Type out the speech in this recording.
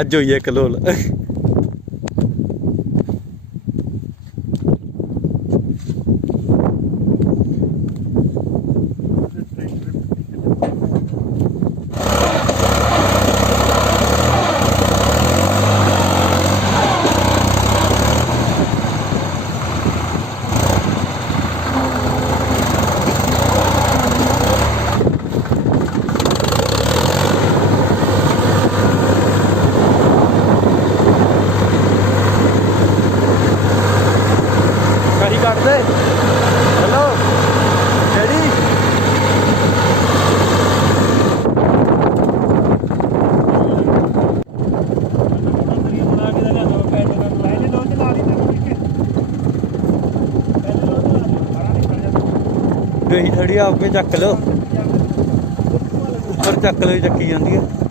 ਅੱਜ ਹੋਈ ਹੈ ਕਲੋਲ। ਕਹੀ ਕੱਢ ਦੇ। Hello daddy. ਗਈ ਥੋੜੀ ਆਪੇ ਚੱਕ ਲਓ, ਉੱਪਰ ਚੱਕ ਲਓ, ਚੱਕੀ ਜਾਂਦੀ ਹੈ।